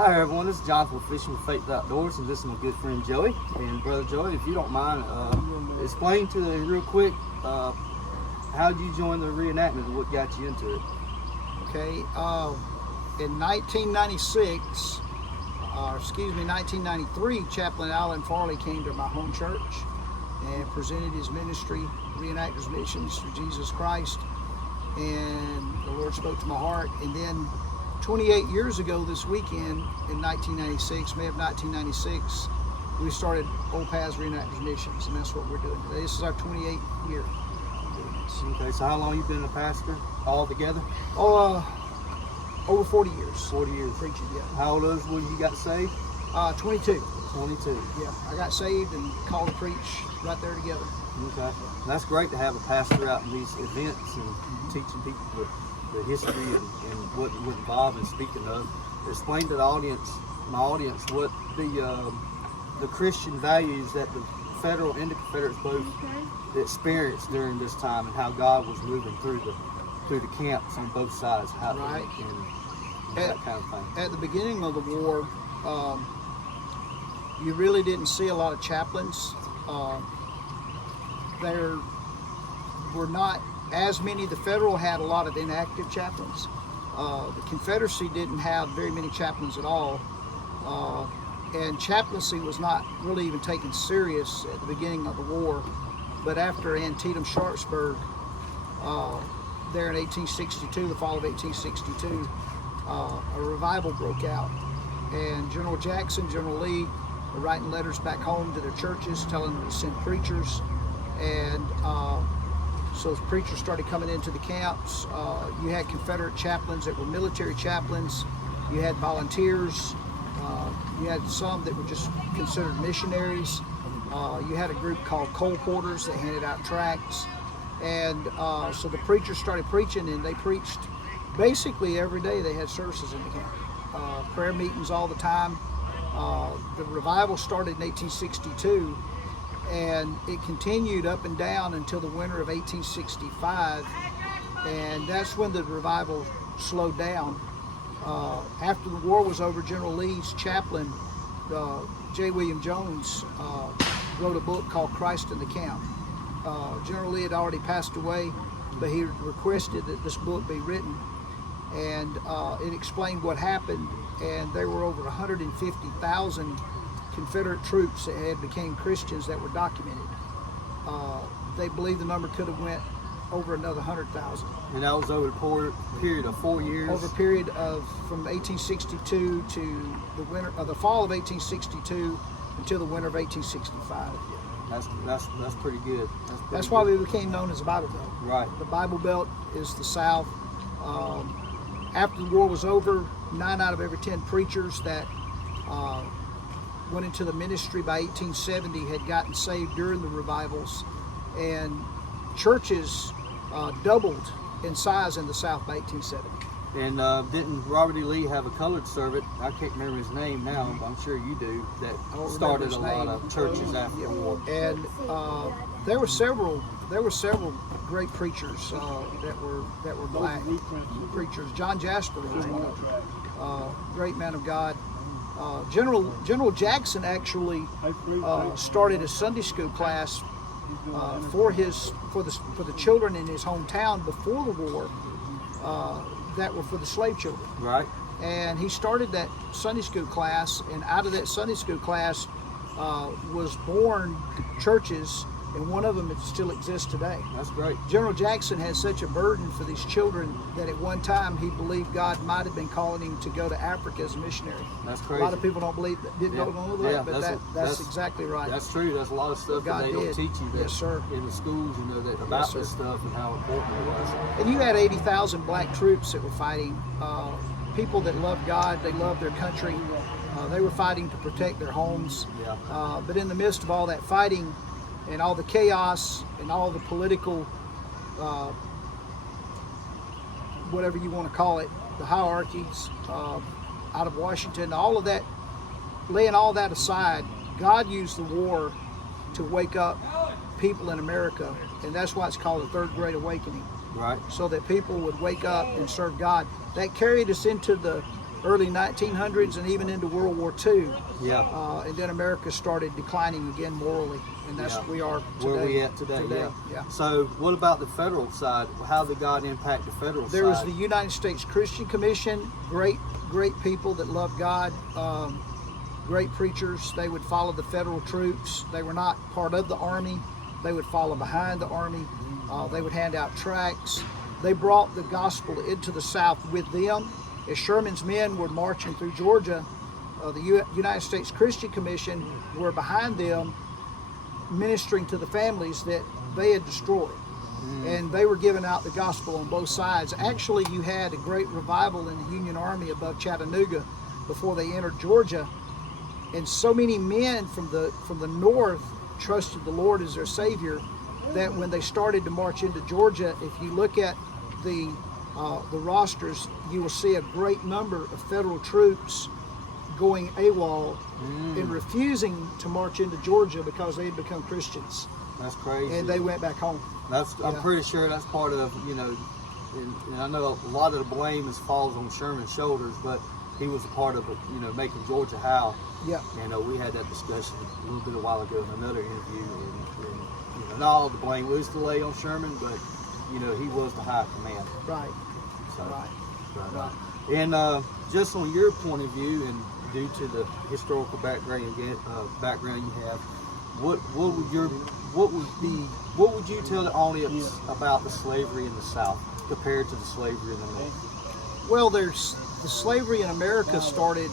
Hi everyone, this is Jonathan with Fishing with Faith Outdoors, and this is my good friend Joey. And Brother Joey, if you don't mind, explain to me real quick, how did you join the reenactment and what got you into it? Okay, in 1993, Chaplain Alan Farley came to my home church and presented his ministry, Reenactors Missions for Jesus Christ, and the Lord spoke to my heart. And then 28 years ago this weekend, in 1996, May of 1996, we started Old Paths Reenactors Missions, and that's what we're doing today. This is our 28th year doing this. Okay, so how long you been a pastor all together? Over 40 years. 40 years. Preaching, yeah. How old was when you got saved? 22. 22. Yeah, I got saved and called to preach right there together. Okay. That's great to have a pastor out in these events and teaching people the history and what we're involved in speaking of. Explain to the audience, my audience, what the Christian values that the Federal and the Confederates both experienced during this time, and how God was moving through the camps on both sides, how Right. and that kind of thing. At the beginning of the war, you really didn't see a lot of chaplains. There were not as many. The Federal had a lot of inactive chaplains. The Confederacy didn't have very many chaplains at all. And chaplaincy was not really even taken serious at the beginning of the war. But after Antietam, Sharpsburg, there in 1862, the fall of 1862, a revival broke out. And General Jackson, General Lee were writing letters back home to their churches telling them to send preachers. And so as preachers started coming into the camps, you had Confederate chaplains that were military chaplains. You had volunteers. You had some that were just considered missionaries. You had a group called Cole Porters that handed out tracts. And so the preachers started preaching, and they preached basically every day. They had services in the camp, prayer meetings all the time. The revival started in 1862, and it continued up and down until the winter of 1865, and that's when the revival slowed down. After the war was over, General Lee's chaplain, J. William Jones, wrote a book called Christ in the Camp. General Lee had already passed away, but he requested that this book be written, and it explained what happened. And there were over 150,000 Confederate troops that had became Christians that were documented. They believe the number could have went over another 100,000. And that was over a period of 4 years? Over a period of from 1862 to the winter, the fall of 1862 until the winter of 1865. That's pretty good. That's why we became known as the Bible Belt. Right. The Bible Belt is the South. After the war was over, 9 out of every 10 preachers that went into the ministry by 1870 had gotten saved during the revivals, and churches doubled in size in the South by 1870. And didn't Robert E. Lee have a colored servant? I can't remember his name now, but I'm sure you do. That started a lot of churches after the war. And there were several great preachers that were black preachers. John Jasper was one of them. Great man of God. General Jackson actually started a Sunday school class for the children in his hometown before the war, that were for the slave children. Right. And he started that Sunday school class, and out of that Sunday school class was born churches, and one of them still exists today. That's great. General Jackson had such a burden for these children that at one time he believed God might have been calling him to go to Africa as a missionary. That's crazy. A lot of people don't believe that, didn't know that, but that's exactly right. That's true. There's a lot of stuff that they don't teach you Yes, sir. in the schools, that about this stuff and how important it was. And you had 80,000 black troops that were fighting, people that loved God, they loved their country. They were fighting to protect their homes. Yeah. But in the midst of all that fighting and all the chaos and all the political, whatever you want to call it, the hierarchies out of Washington, all of that, laying all that aside, God used the war to wake up people in America, and that's why it's called the Third Great Awakening. Right. So that people would wake up and serve God. That carried us into the early 1900s and even into World War II. Yeah. And then America started declining again morally, and that's Yeah. where we are today. Where we at today? Yeah. So what about the federal side? How did God impact the federal side? There was the United States Christian Commission, great people that loved God, great preachers. They would follow the federal troops. They were not part of the Army. They would follow behind the Army. They would hand out tracts. They brought the gospel into the South with them. As Sherman's men were marching through Georgia, the United States Christian Commission were behind them, ministering to the families that they had destroyed. And they were giving out the gospel on both sides. Actually, you had a great revival in the Union Army above Chattanooga before they entered Georgia. And so many men from the north trusted the Lord as their Savior that when they started to march into Georgia, if you look at the rosters, you will see a great number of federal troops going AWOL and refusing to march into Georgia because they had become Christians. That's crazy. And they went back home. I'm pretty sure that's part of, and I know a lot of the blame falls on Sherman's shoulders, but he was a part of it, making Georgia howl. Yeah. And we had that discussion a little bit a while ago in another interview, and not all the blame was to lay on Sherman, but he was the high command. Right. So, Right. And just on your point of view, and due to the historical background you have, what would you tell the audience about the slavery in the South compared to the slavery in the North? Well, there's the slavery in America started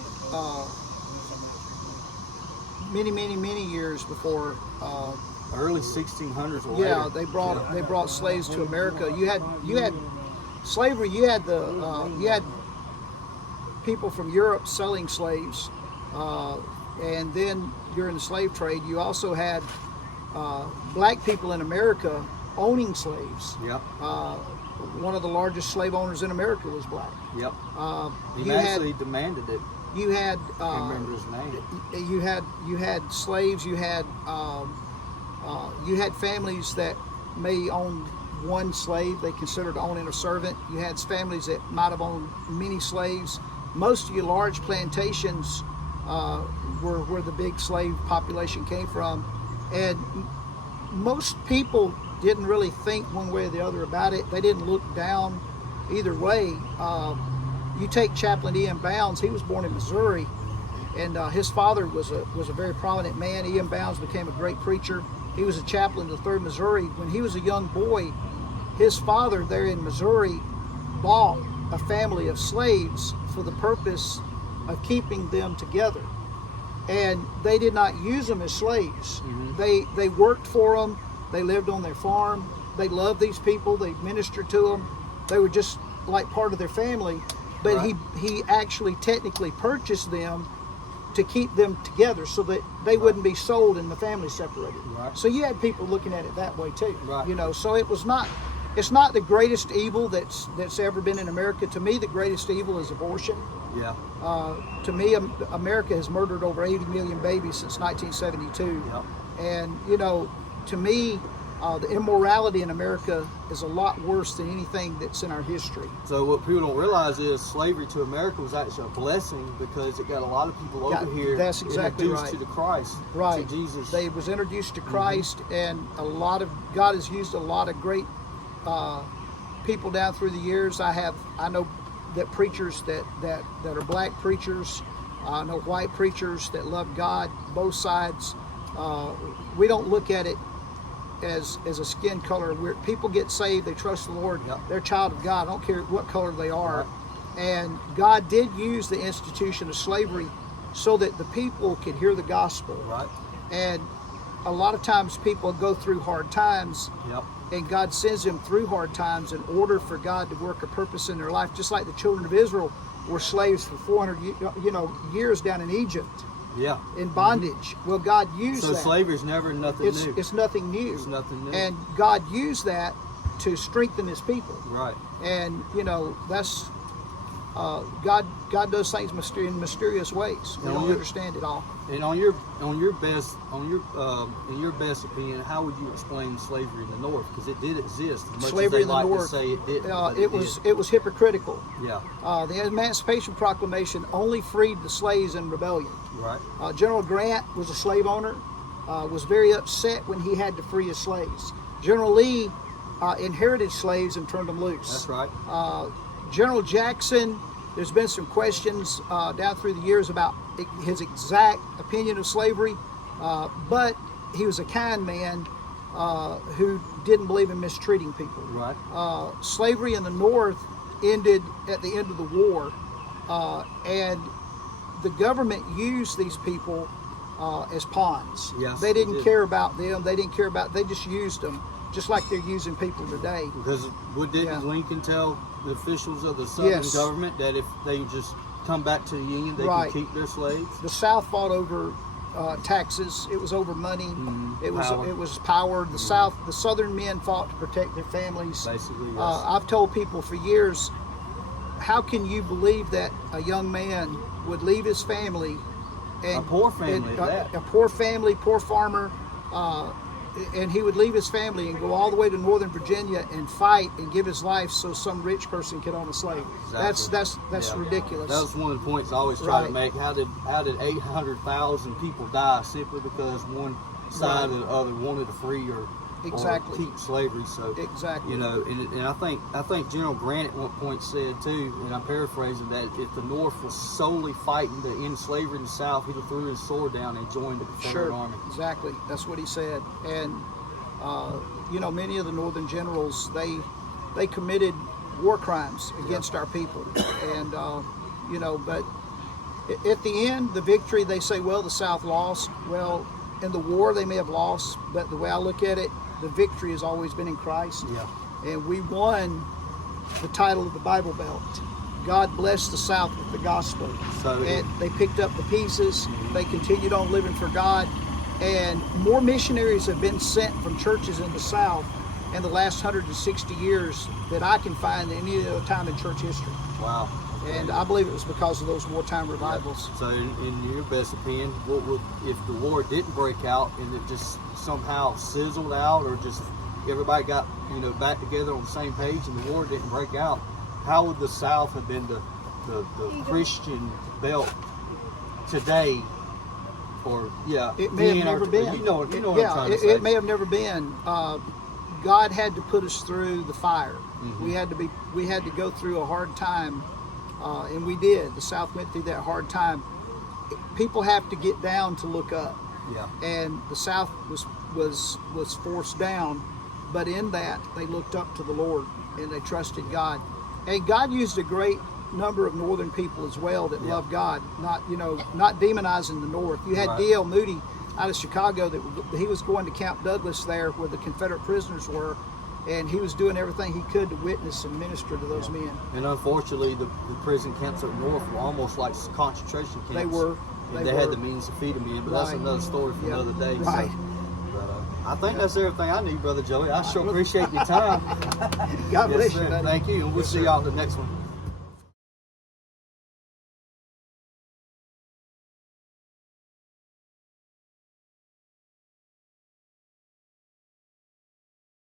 many years before. Early 1600s or Yeah, later. they brought slaves to America. You had slavery. You had people from Europe selling slaves, and then during the slave trade, you also had black people in America owning slaves. Yep. One of the largest slave owners in America was black. Yep. He You actually demanded it. You had I can't remember his name. you had slaves. You had families that may own one slave they considered owning a servant. You had families that might have owned many slaves. Most of your large plantations were where the big slave population came from, and most people didn't really think one way or the other about it. They didn't look down either way. You take Chaplain E.M. Bounds. He was born in Missouri, and his father was a very prominent man. E.M. Bounds became a great preacher. He was a chaplain to the 3rd Missouri. When he was a young boy, his father there in Missouri bought a family of slaves for the purpose of keeping them together. And they did not use them as slaves. Mm-hmm. They worked for them. They lived on their farm. They loved these people. They ministered to them. They were just like part of their family. But Right. he actually technically purchased them to keep them together so that they wouldn't be sold and the family separated. Right. So you had people looking at it that way too. Right. So it's not the greatest evil that's ever been in America. To me, the greatest evil is abortion. Yeah. To me, America has murdered over 80 million babies since 1972. Yep. And to me, the immorality in America is a lot worse than anything that's in our history. So what people don't realize is slavery to America was actually a blessing because it got a lot of people over here That's exactly introduced right. to the Christ, Right. to Jesus. They was introduced to Christ, and God has used a lot of great people down through the years. I know that preachers that are black preachers. I know white preachers that love God, both sides. We don't look at it as a skin color. People get saved, they trust the Lord, Yep. they're a child of God. I don't care what color they are. And God did use the institution of slavery so that the people could hear the gospel. Right. And a lot of times people go through hard times, Yep. and God sends them through hard times in order for God to work a purpose in their life, just like the children of Israel were slaves for 400 years down in Egypt Yeah. in bondage. Well, God used So that. slavery is never nothing new. It's nothing new. It's nothing new. And God used that to strengthen his people. Right. And that's God does things in mysterious ways. We don't understand it all. And in your best opinion, how would you explain slavery in the North? Because it did exist. As much Slavery as they in the like North, to say it didn't. it was hypocritical. Yeah. The Emancipation Proclamation only freed the slaves in rebellion. Right. General Grant was a slave owner, was very upset when he had to free his slaves. General Lee inherited slaves and turned them loose. That's right. General Jackson, there's been some questions down through the years about his exact opinion of slavery, but he was a kind man who didn't believe in mistreating people. Right. Slavery in the North ended at the end of the war, and the government used these people as pawns. Yes, they didn't they did. care about them. They just used them, just like they're using people today. Because didn't Lincoln tell the officials of the Southern Yes. government that if they just come back to the Union, they Right. could keep their slaves? The South fought over taxes. It was over money. It was Power. it was power. The Southern men fought to protect their families. Basically, yes. I've told people for years, how can you believe that a young man would leave his family, and A poor family and, at that. a poor family, poor farmer, and he would leave his family and go all the way to Northern Virginia and fight and give his life so some rich person could own a slave. Exactly. That's Yeah. ridiculous. That was one of the points I always try to Right. make. How did 800,000 people die simply because one side or the other wanted to free or Exactly. keep slavery? So Exactly. you know, and I think General Grant at one point said too, and I'm paraphrasing, that if the North was solely fighting to end slavery in the South, he'd have threw his sword down and joined the Confederate Sure, Army. exactly. That's what he said. And many of the Northern generals, they committed war crimes against our people. And but at the end, the victory, they say, well, the South lost. Well, in the war, they may have lost, but the way I look at it, the victory has always been in Christ. Yeah. And we won the title of the Bible Belt. God blessed the South with the gospel. So And they picked up the pieces. They continued on living for God. And more missionaries have been sent from churches in the South in the last 160 years that I can find in any other time in church history. wow. And I believe it was because of those wartime revivals. So, in your best opinion, what would, if the war didn't break out and it just somehow sizzled out, or just everybody got back together on the same page and the war didn't break out, how would the South have been the Christian belt today? Or It may have never been. You know what I'm trying to say. It may have never been. God had to put us through the fire. Mm-hmm. We had to go through a hard time, and we did. The South went through that hard time. People have to get down to look up, Yeah. and the South was forced down. But in that, they looked up to the Lord and they trusted God. And God used a great number of Northern people as well that love God, not demonizing the North. You had Right. D.L. Moody out of Chicago that he was going to Camp Douglas there where the Confederate prisoners were, and he was doing everything he could to witness and minister to those men. And unfortunately, the prison camps up north were almost like concentration camps. They were. And they had the means to feed them in, but that's Right. another story for another day. Right. So, but, I think that's everything I need, Brother Joey. I sure appreciate your time. God bless Yes, you, sir. buddy. Thank you, and we'll Yes, see sir. y'all at the next one.